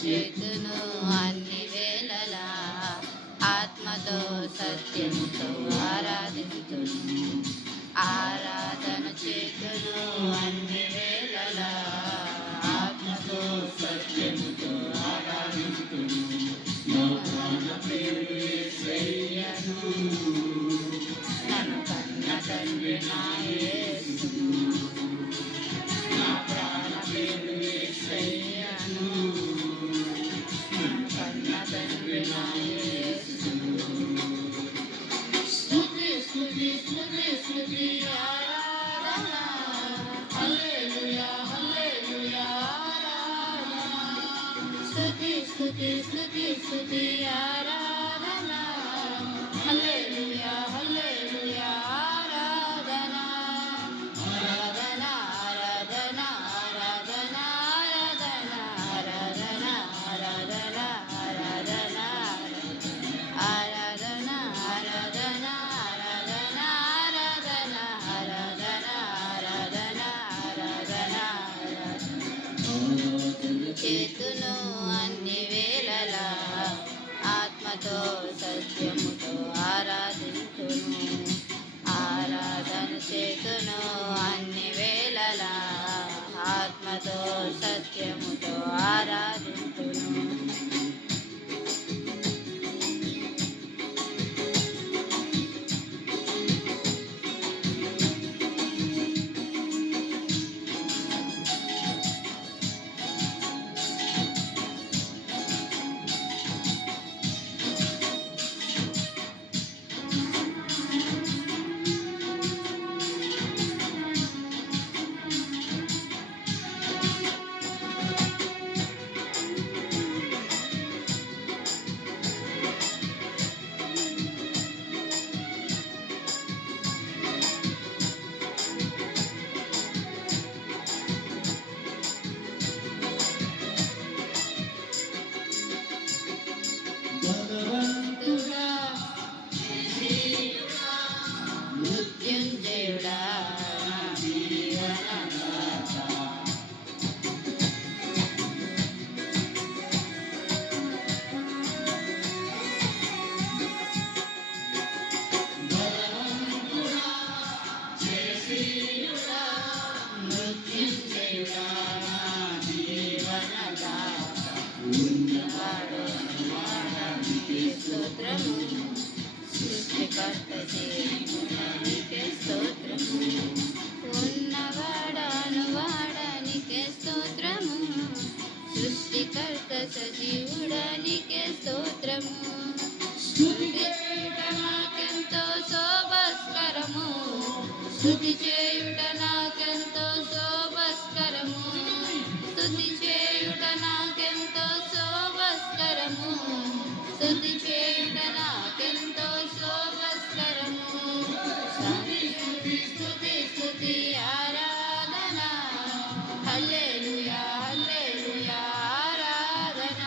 చేతును అన్ని వేళలా ఆత్మతో సత్యముతో ఆరాధింతును. ఆరాధన చేతును అన్ని వేళలా ఆత్మతో సత్యముతో ఆరాధింతును. నా ప్రాణ పేరు యేసయ్యను, నన్ను కన్న తండ్రి నా యేసును. నా ప్రాణ పేరు యేసయ్యను, కన్న తండ్రి నా యేసును. స్తుతి స్తుతి స్తుతి స్తుతి ఆరాధన, హల్లెలూయా హల్లెలూయా ఆరాధన. స్తుతి స్తుతి స్తుతి స్తుతి ఆరాధన, హల్లెలూయా హల్లెలూయా ఆరాధన. ఆరాధన ఆరాధన ఆరాధన ఆరాధన ఆరాధన ఆరాధన ఆరాధన ఆరాధన ఆరాధన ఆరాధన ఆరాధన ఆరాధన ఆరాధన చేతును అన్ని వేళలా ఆత్మతో సత్యముతో ఆరాధించును. ఆరాధన చేతును అన్ని వేళలా ఆత్మతో సత్యముతో ఆరాధించును. భగవంతుడా, మృత్యుంజయుడా, నా జీవనదాత. భగవంతుడా, జయశీలుడా, మృత్యుంజయుడా, నా జీవనదాత. ఉన్నవాడు అనువాడానికి స్తోత్రము, సృష్టికర్త దేవునికి స్తోత్రము. ఉన్నవాడు అనువాడానికి స్తోత్రము, సృష్టికర్త సజీవుడానికి స్తోత్రము. స్తుతి చేయుట నాకెంతో శోభస్కరము, స్తుతి చేయుట నాకెంతో శోభస్కరము. స్తుతి చేయుట నాకెంతో శోభస్కరము, స్తుతి చేయుట నాకెంతో శోభస్కరము. స్తుతి స్తుతి స్తుతి స్తుతి ఆరాధన, హల్లెలూయా హల్లెలూయా ఆరాధన.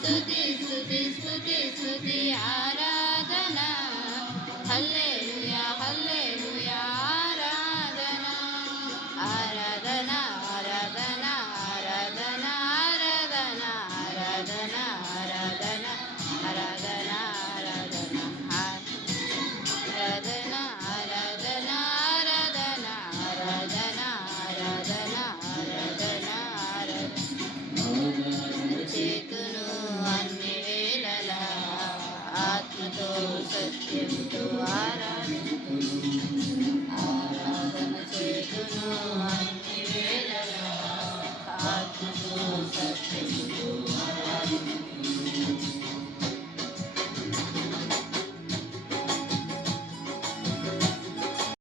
స్తుతి స్తుతి స్తుతి స్తుతి ఆరాధన, హల్లెలూయా హల్లెలూయా ఆరాధన. సత్యముతో ఆరాధింతును